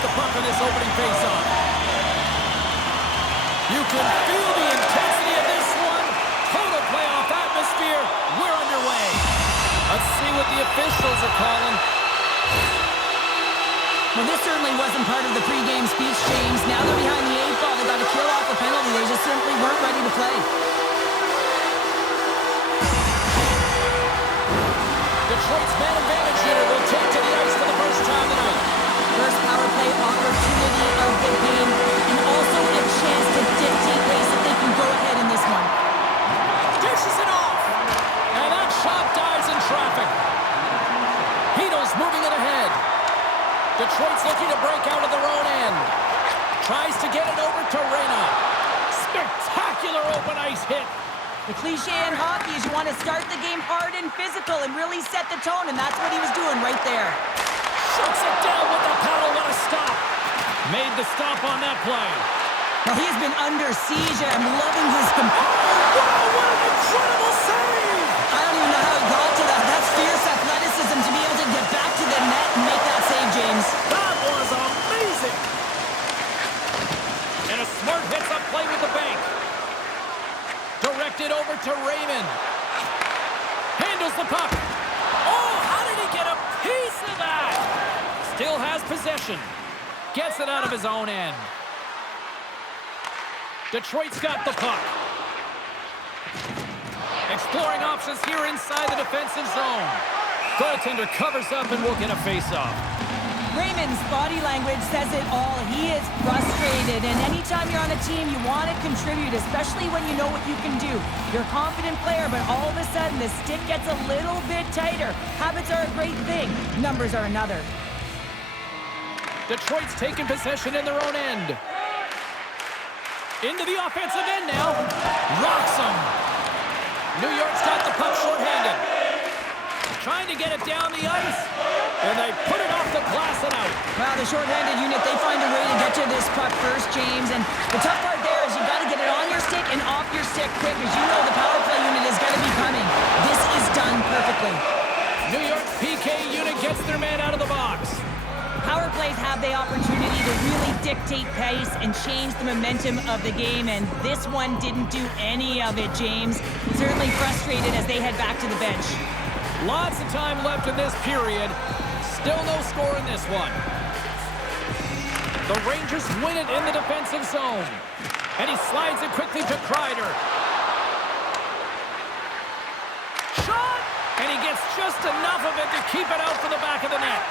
the puck on this opening faceoff. You can feel the intensity of this one. Total playoff atmosphere. We're underway. Let's see what the officials are calling. Well, this certainly wasn't part of the pregame speech, James. Now they're behind the 8 ball. They got to kill off the penalty. They just simply weren't ready to play. Detroit's man advantage unit will take to the ice for the first time tonight. First power play opportunity of the game, and also a chance to dictate pace if they can go ahead in this one. Dishes it off. And that shot dies in traffic. Hito's moving it ahead. Detroit's looking to break out of their own end. Tries to get it over to Reyna. Spectacular open ice hit. The cliche in hockey is you want to start the game hard and physical and really set the tone, and that's what he was doing right there. Shoots it down with the paddle. What a stop. Made the stop on that play. Well, he's been under siege. I'm loving his... Oh, wow, what an incredible save! I don't even know how he got to that. That's fierce athleticism to be able to get back to the net and make that save, James. That was amazing! And a smart hits-up play with the bank. Directed over to Raymond. Handles the puck. Oh, how did he get a piece of that? Still has possession. Gets it out of his own end. Detroit's got the puck. Exploring options here inside the defensive zone. Goaltender covers up and will get a face-off. Raymond's body language says it all. He is frustrated, and anytime you're on a team, you want to contribute, especially when you know what you can do. You're a confident player, but all of a sudden, the stick gets a little bit tighter. Habits are a great thing. Numbers are another. Detroit's taking possession in their own end. Into the offensive end now. Rocks him. New York's got the puck shorthanded. Trying to get it down the ice. And they put it off the glass and out. Well, the shorthanded unit, they find a way to get to this puck first, James. And the tough part there is you got to get it on your stick and off your stick quick, as you know the power play unit is going to be coming. This is done perfectly. New York's PK unit gets their man out of the box. Power plays have the opportunity to really dictate pace and change the momentum of the game, and this one didn't do any of it, James. Certainly frustrated as they head back to the bench. Lots of time left in this period. Still no score in this one. The Rangers win it in the defensive zone. And he slides it quickly to Kreider. Shot! And he gets just enough of it to keep it out for the back of the net.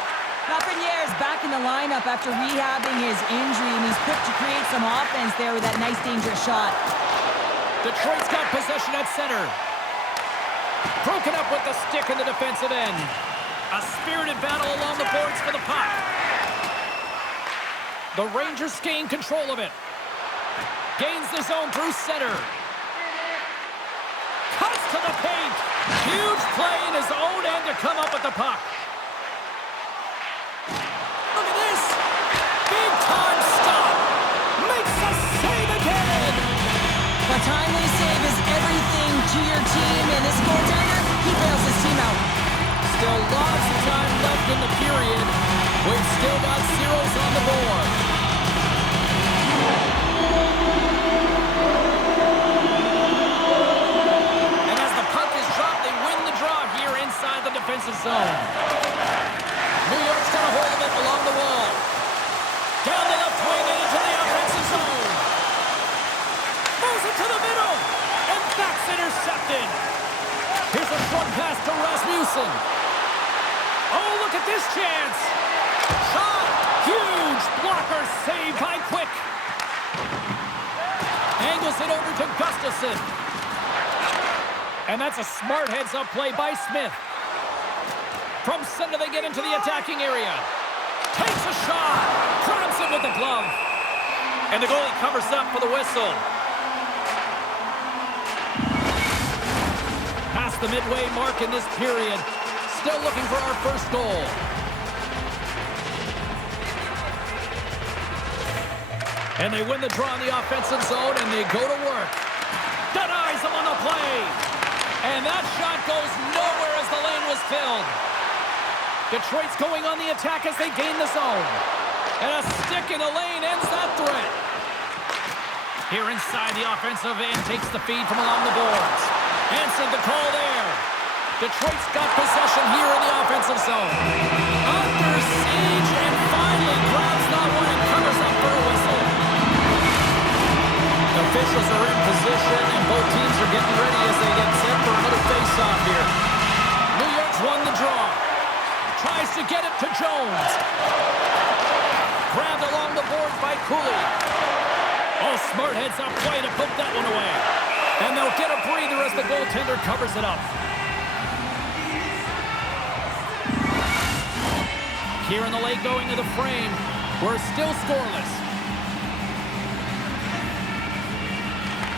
Lafreniere is back in the lineup after rehabbing his injury, and he's quick to create some offense there with that nice, dangerous shot. Detroit's got possession at center. Broken up with the stick in the defensive end. A spirited battle along the boards for the puck. The Rangers gain control of it. Gains the zone through center. Cuts to the paint. Huge play in his own end to come up with the puck. Look at this. Big time stop. Makes a save again. A timely save is everything to your team, and this goaltender, he bails his team out. Still lots of time left in the period. We've still got zeros on the board. And as the puck is dropped, they win the draw here inside the defensive zone. New York's got a hold of it along the wall. Down the left wing and into the offensive zone. Moves it to the middle. And that's intercepted. Here's a short pass to Rasmussen. Oh, look at this chance. Shot. Huge blocker save by Quick. Angles it over to Gustafsson. And that's a smart heads-up play by Smith. From center, they get into the attacking area. Takes a shot. Grabs it with the glove. And the goalie covers up for the whistle. Past the midway mark in this period. Still looking for our first goal. And they win the draw in the offensive zone, and they go to work. Denies him on the play. And that shot goes nowhere as the lane was filled. Detroit's going on the attack as they gain the zone. And a stick in the lane ends that threat. Here inside the offensive end, takes the feed from along the boards. Answered the call there. Detroit's got possession here in the offensive zone. Under siege and finally grabs that one and covers up for a whistle. Officials are in position and both teams are getting ready as they get set for another face-off here. New York's won the draw. Tries to get it to Jones. Grabbed along the boards by Cooley. Oh, smart heads-up play to put that one away. And they'll get a breather as the goaltender covers it up. Here in the late going to the frame. We're still scoreless.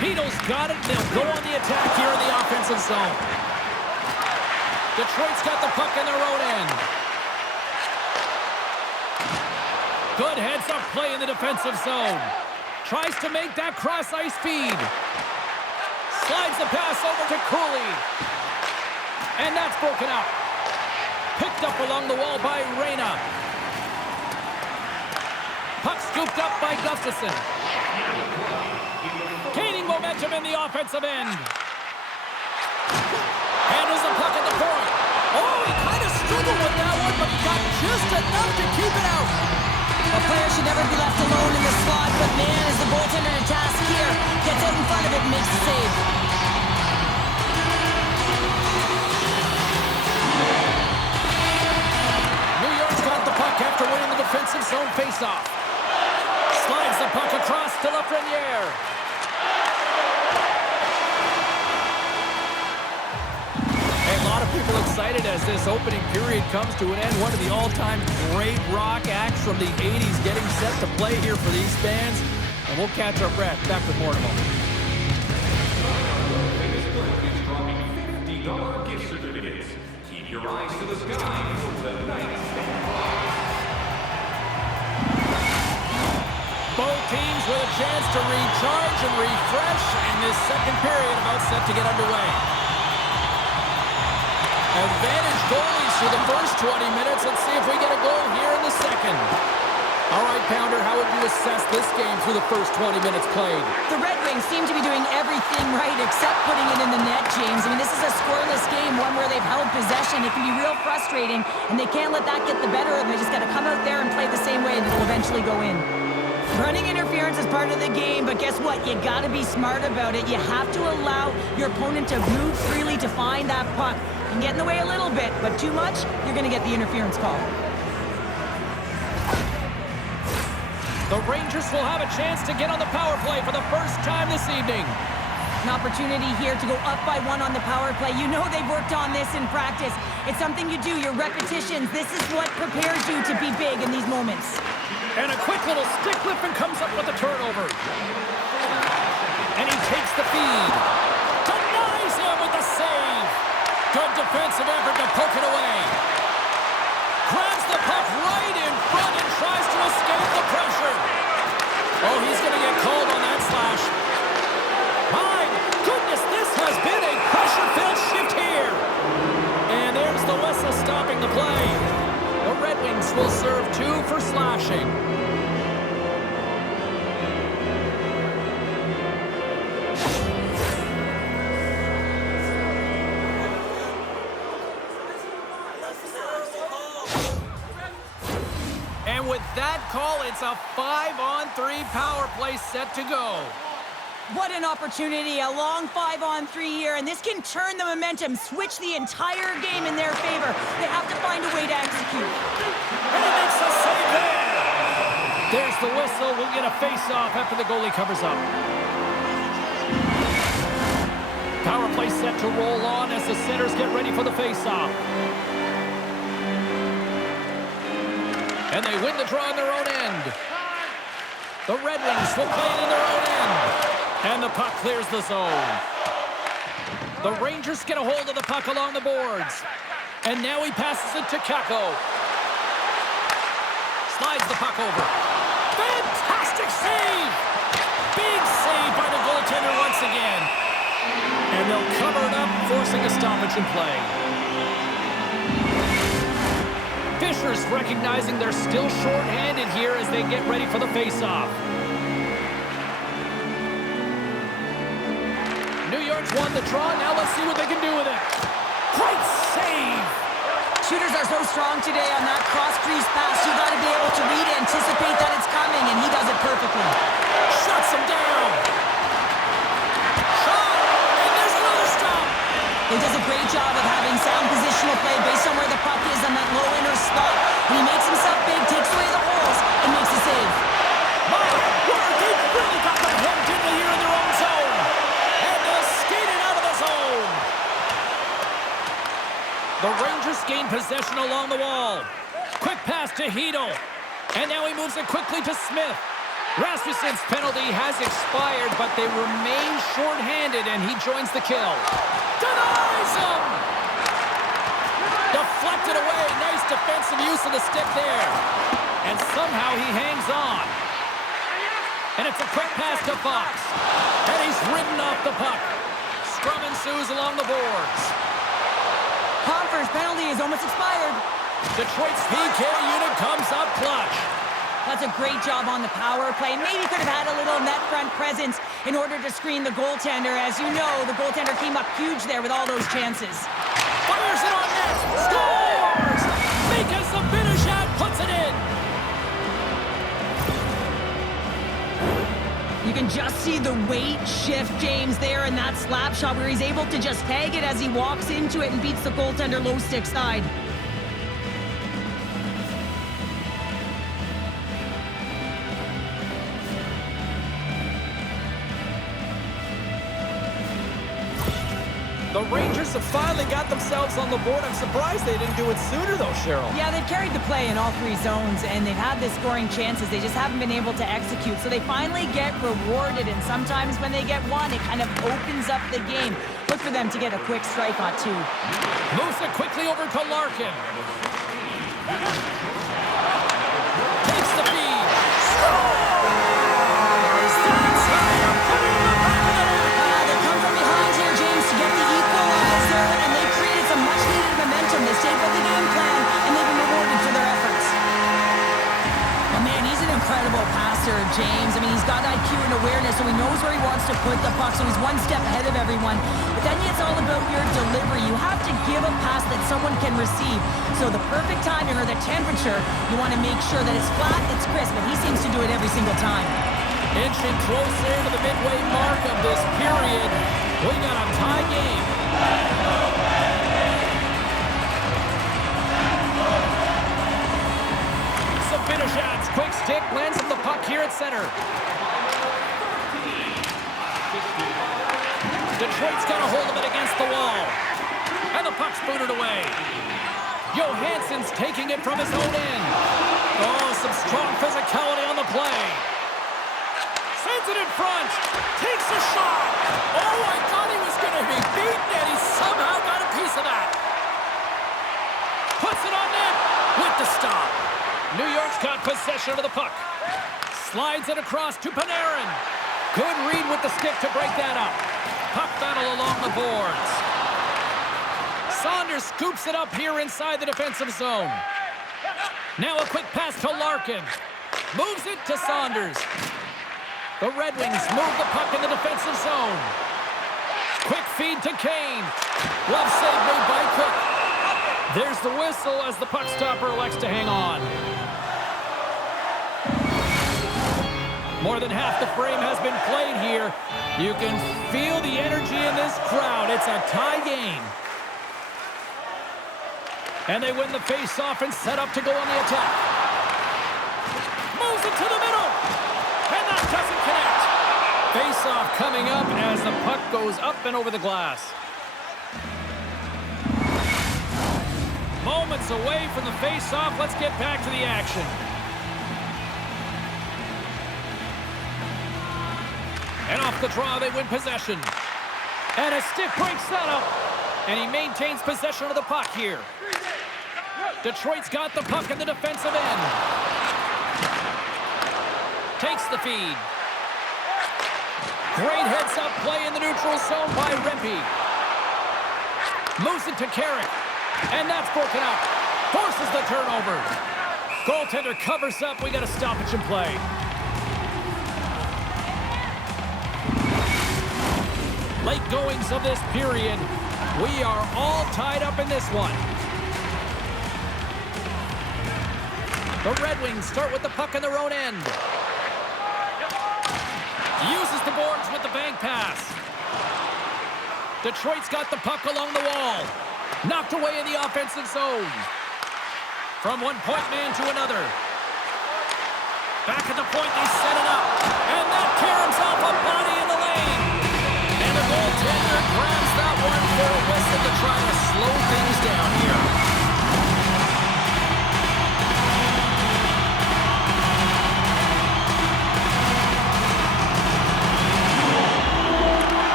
Beatles got it. They'll go on the attack here in the offensive zone. Detroit's got the puck in their own end. Good heads-up play in the defensive zone. Tries to make that cross-ice feed. Slides the pass over to Cooley. And that's broken up. Picked up along the wall by Reyna. Puck scooped up by Gustafsson. Gaining momentum in the offensive end. Handles the puck at the point. Oh, he kind of struggled with that one, but he got just enough to keep it out. A player should never be left alone in the slot, but man, as the goaltender in task here, gets out in front of it and makes the save. New York's got the puck after winning the defensive zone faceoff. Slides the puck across to Lafreniere. A lot of people excited as this opening period comes to an end. One of the all-time great rock acts from the 80s getting set to play here for these fans. And we'll catch our breath. Back with more in a moment. $50 gift certificates. Keep your eyes to the sky for the night. Both teams with a chance to recharge and refresh, and this second period about set to get underway. Advantage goalies through the first 20 minutes. Let's see if we get a goal here in the second. All right, Pounder, how would you assess this game through the first 20 minutes played? The Red Wings seem to be doing everything right except putting it in the net, James. I mean, this is a scoreless game, one where they've held possession. It can be real frustrating, and they can't let that get the better of them. They just got to come out there and play the same way, and it'll eventually go in. Running interference is part of the game, but guess what? You got to be smart about it. You have to allow your opponent to move freely to find that puck. You can get in the way a little bit, but too much, you're going to get the interference call. The Rangers will have a chance to get on the power play for the first time this evening. An opportunity here to go up by one on the power play. You know they've worked on this in practice. It's something you do, your repetitions. This is what prepares you to be big in these moments. And a quick little stick lift and comes up with a turnover. And he takes the feed. Denies him with the save. Good defensive effort to poke it away. Grabs the puck right in front and tries to escape the pressure. Oh, he's going to get called on that slash. My goodness, this has been a pressure-filled shift here. And there's the whistle stopping the play. The Red Wings will serve 2 for slashing. And with that call, it's a 5-on-3 power play set to go. What an opportunity, a long 5-on-3 here, and this can turn the momentum, switch the entire game in their favor. They have to find a way to execute. And he makes a save there. There's the whistle. We'll get a face-off after the goalie covers up. Power play set to roll on as the centers get ready for the face-off. And they win the draw in their own end. The Red Wings will play it in their own end. And the puck clears the zone. The Rangers get a hold of the puck along the boards. And now he passes it to Kakko. Slides the puck over. Fantastic save! Big save by the goaltender once again. And they'll cover it up, forcing a stoppage in play. Fisher's recognizing they're still short-handed here as they get ready for the face-off. New York's won the draw. Now let's see what they can do with it. Great save! Shooters are so strong today on that cross-crease pass. You got to be able to read, anticipate that it's coming, and he does it perfectly. Shuts him down. Shot, and there's another stop. He does a great job of having sound positional play based on where the puck is on that low inner spot. And he makes himself big, takes away the holes, and makes a save. My word, they really got them hemmed in here in their own zone. And they'll skate it out of the zone. The Rangers gain possession along the wall. Quick pass to Hedl. And now he moves it quickly to Smith. Rasmussen's penalty has expired, but they remain short-handed, and he joins the kill. Denies him! Deflected away. Nice defensive use of the stick there. And somehow he hangs on. And it's a quick pass to Fox. And he's ridden off the puck. Scrum ensues along the boards. Compher's penalty is almost expired. Detroit's PK unit comes up clutch. That's a great job on the power play. Maybe could have had a little net front presence in order to screen the goaltender. As you know, the goaltender came up huge there with all those chances. Fires it on net. Scores! Mika Zibanejad puts it in. You can just see the weight shift, James, there in that slap shot where he's able to just tag it as he walks into it and beats the goaltender low stick side. The Rangers have finally got themselves on the board. I'm surprised they didn't do it sooner, though, Cheryl. Yeah, they've carried the play in all three zones, and they've had the scoring chances. They just haven't been able to execute. So they finally get rewarded, and sometimes when they get one, it kind of opens up the game. Look for them to get a quick strike on two. Moves it quickly over to Larkin. Takes the feed. Scores! That's how you put it in the back of the net. They come from behind here, James, to get the equalizer, and they created some much-needed momentum. They stayed with the game plan, and they've been rewarded for their efforts. Oh, man, he's an incredible passer, James. I mean, he's got IQ and awareness, so he knows where he wants to put the puck, so he's one step ahead of everyone. But then it's all about your delivery. You have to give a pass that someone can receive. So the perfect timing or the temperature, you want to make sure that it's flat, it's crisp, but he seems to do it every single time. Inching closer to the midway mark of this period. We got a tie game. Zibanejad's quick stick lands on the puck here at center. Detroit's got a hold of it against the wall. And the puck's booted away. Johansson's taking it from his own end. Oh, some strong physicality on the play. Sends it in front. Takes a shot. Oh, I thought he was going to be beaten, and he somehow got a piece of that. Puts it on net with the stop. New York's got possession of the puck. Slides it across to Panarin. Good read with the stick to break that up. Puck battle along the boards. Saunders scoops it up here inside the defensive zone. Now a quick pass to Larkin. Moves it to Saunders. The Red Wings move the puck in the defensive zone. Quick feed to Kane. Glove save made by Cook. There's the whistle as the puck stopper elects to hang on. More than half the frame has been played here. You can feel the energy in this crowd. It's a tie game. And they win the face-off and set up to go on the attack. Moves it to the middle. And that doesn't connect. Face-off coming up as the puck goes up and over the glass. Moments away from the face-off. Let's get back to the action. And off the draw, they win possession. And a stick breaks that up. And he maintains possession of the puck here. Detroit's got the puck in the defensive end. Takes the feed. Great heads-up play in the neutral zone by Rempe. Moves it to Carrick. And that's broken up. Forces the turnover. Goaltender covers up. We got a stoppage in play. Late goings of this period. We are all tied up in this one. The Red Wings start with the puck in their own end. Uses the boards with the bank pass. Detroit's got the puck along the wall. Knocked away in the offensive zone. From one point man to another. Back at the point, they set it up. And that caroms off a body in the lane. And the goaltender grabs that one for a whistle to try to slow things down here.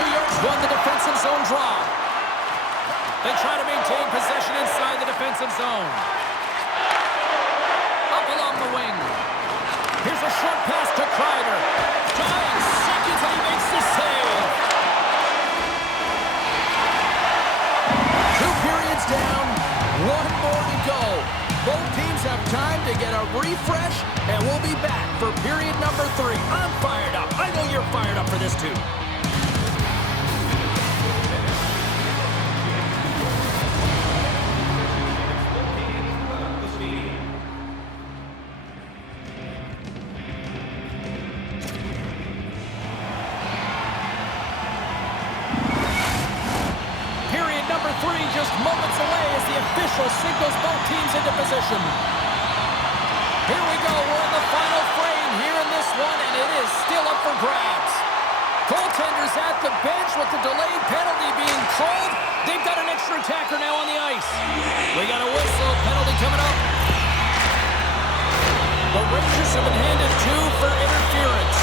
New York's won the defensive zone draw. They try to maintain possession inside the defensive zone. Up along the wing. Here's a short pass to Kreider. Dying seconds and he makes the save. 2 periods down, 1 more to go. Both teams have time to get a refresh, and we'll be back for period number 3. I'm fired up. I know you're fired up for this too. Just moments away as the official signals both teams into position. Here we go. We're in the final frame here in this one, and it is still up for grabs. Goaltender's at the bench with the delayed penalty being called. They've got an extra attacker now on the ice. We got a whistle. Penalty coming up. The Rangers have been handed 2 for interference.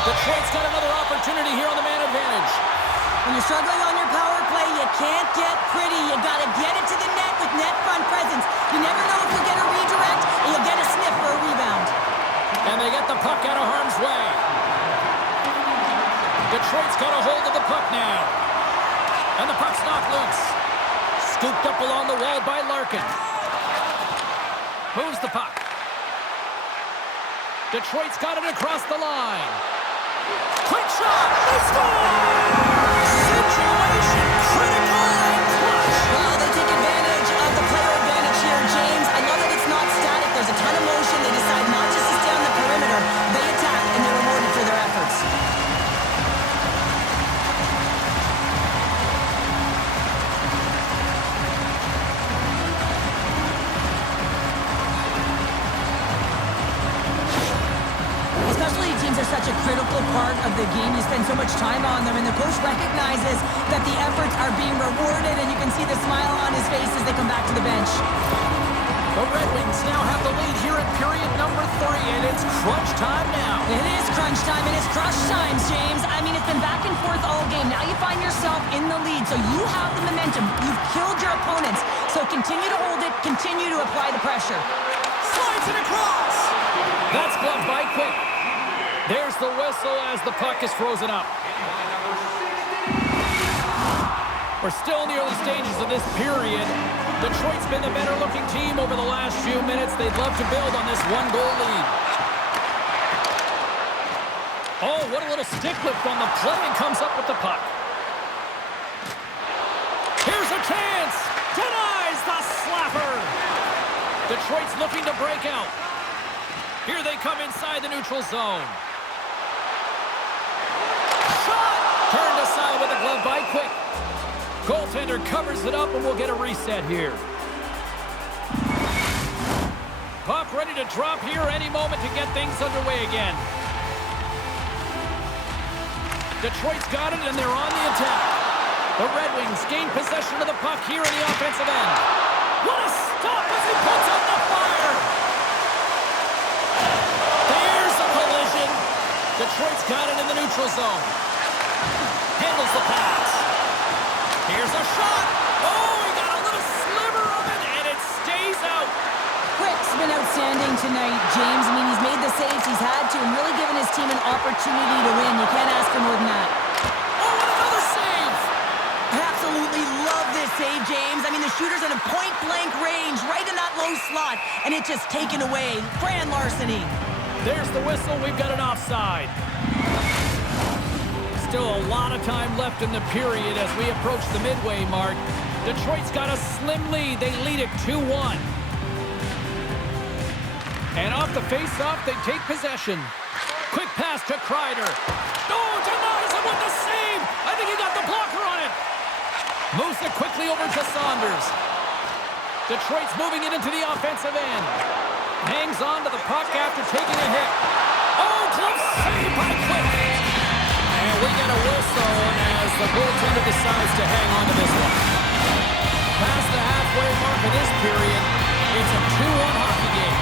Detroit's got another opportunity here on the man advantage. When you're struggling on your power play, you can't get pretty. You got to get it to the net with net front presence. You never know if you'll get a redirect and you'll get a sniff for a rebound. And they get the puck out of harm's way. Detroit's got a hold of the puck now. And the puck's knocked loose. Scooped up along the wall by Larkin. Moves the puck. Detroit's got it across the line. Quick shot! They score! Situation critical and clutch. Well, they take advantage of the player advantage here, James. I love that it's not static. There's a ton of motion. They decide not just to stay on the perimeter. They attack, and they're rewarded for their efforts. Especially teams are such a critical part of the game. You spend so much time on them, and the coach recognizes that the efforts are being rewarded, and you can see the smile on his face as they come back to the bench. The Red Wings now have the lead here in period number 3, and it's crunch time now. It is crunch time, and it's crush times, James. I mean, it's been back and forth all game. Now you find yourself in the lead, so you have the momentum. You've killed your opponents, so continue to hold it, continue to apply the pressure. Slides it across. That's gloved by Quick. There's the whistle as the puck is frozen up. We're still in the early stages of this period. Detroit's been the better-looking team over the last few minutes. They'd love to build on this 1-goal lead. Oh, what a little stick lift on the play, and comes up with the puck. Here's a chance. Denies the slapper. Detroit's looking to break out. Here they come inside the neutral zone. Shot! Turned aside with a glove by Quick. Goaltender covers it up, and we'll get a reset here. Puck ready to drop here any moment to get things underway again. Detroit's got it, and they're on the attack. The Red Wings gain possession of the puck here in the offensive end. What a stop as he puts on the fire! There's the collision. Detroit's got it in the neutral zone. Handles the pass. Here's a shot. Oh, he got a little sliver of it, and it stays out. Quick, been outstanding tonight, James. I mean, he's made the saves he's had to and really given his team an opportunity to win. You can't ask for more than that. Oh, and another save! I absolutely love this save, James. I mean, the shooter's at a point-blank range, right in that low slot, and it's just taken away. Grand larceny. There's the whistle. We've got an offside. Still a lot of time left in the period as we approach the midway mark. Detroit's got a slim lead. They lead it 2-1. And off the face-off, they take possession. Quick pass to Kreider. Oh, denies him with the save. I think he got the blocker on it. Moves it quickly over to Saunders. Detroit's moving it into the offensive end. Hangs on to the puck after taking a hit. Oh, close save by Quick. And we get a whistle as the goaltender decides to hang on to this one. Past the halfway mark of this period, it's a 2-1 hockey game.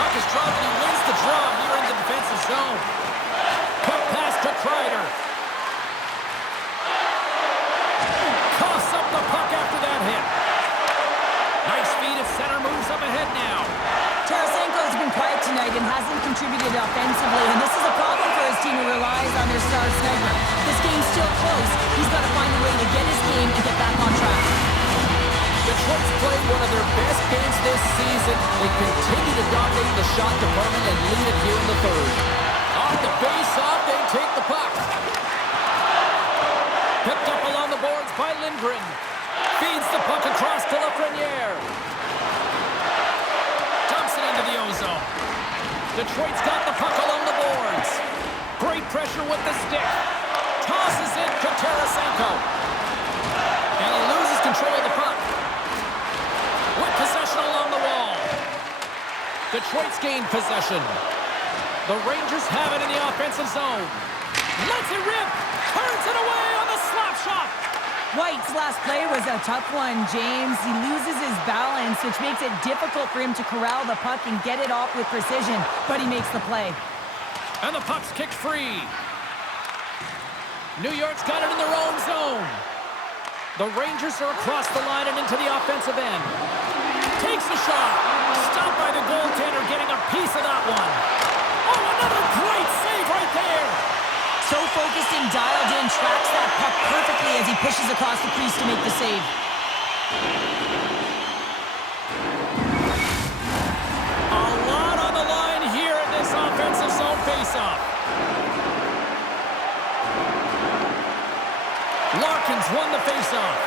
Puck is dropped and he wins the draw here in the defensive zone. Quick pass to Kreider. Coughs up the puck after that hit. Nice feed at center, moves up ahead now. Tarasenko's been quiet tonight and hasn't contributed offensively, and this is a problem for his team who relies on their star segment. This game's still close. He's got to find a way to get his game and get back on track. Detroit's played one of their best games this season. They continue to dominate the shot department and lead it here in the third. Off the face-off, they take the puck. Picked up along the boards by Lindgren. Feeds the puck across to Lafreniere. Dumps it into the ozone. Detroit's got the puck along the boards. Great pressure with the stick. Tosses it to Tarasenko. And he loses control of the puck. With possession along the wall. Detroit's gained possession. The Rangers have it in the offensive zone. Lets it rip. Turns it away on the slap shot. White's last play was a tough one, James. He loses his balance, which makes it difficult for him to corral the puck and get it off with precision, but he makes the play. And the puck's kicked free. New York's got it in their own zone. The Rangers are across the line and into the offensive end. Takes the shot. Stopped by the goaltender, getting a piece of that one. Oh, another great save right there. So focused and dialed in, tracks that puck perfectly as he pushes across the crease to make the save. A lot on the line here in this offensive zone faceoff. Larkins won the faceoff.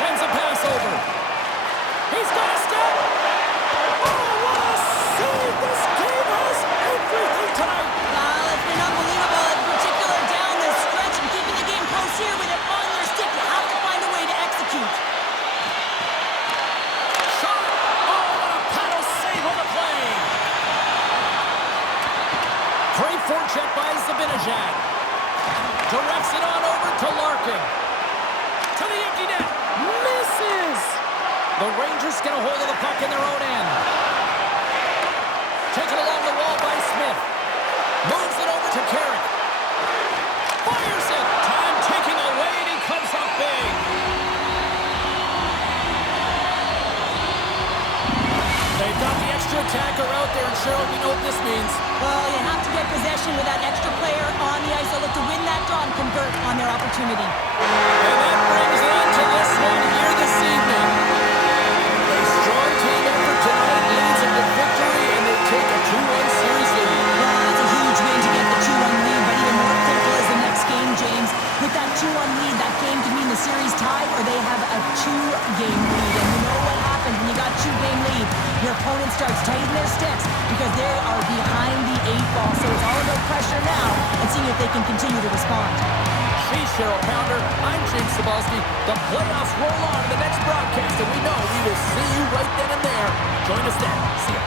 Sends a pass over. He's got a step. Oh, what a save! This game has everything tonight. It's been unbelievable, in particular down this stretch, and keeping the game close here with it on your stick. You have to find a way to execute. Shot. Oh, what a paddle save on the play. Great forecheck by Zibanejad. Directs it on over to Larkin. To the empty net. Misses. The Rangers get a hold of the puck in their own end. Taken along the wall by Smith. Moves it over to Carrick. Fires it. Time taking away, and he comes up big. They've got the extra attacker out there, and Cheryl, we know what this means. Well, you have to get possession with that extra player on the ice. They'll look to win that draw and convert on their opportunity. And that brings it into this one here this evening. A strong team effort tonight leads them to victory, and they take a 2-1 series lead. Well, that's a huge win to get the 2-1 lead, but even more critical is the next game, James. With that 2-1 lead, that game can mean the series tie or they have a 2-game lead. And you know what happens when you got 2-game lead. Your opponent starts tightening their sticks because they are behind the 8-ball. So it's all about pressure now and seeing if they can continue to respond. She's Cheryl Pounder. I'm James Cebulski. The playoffs roll on to the next broadcast, and we know we will see you right then and there. Join us then. See ya.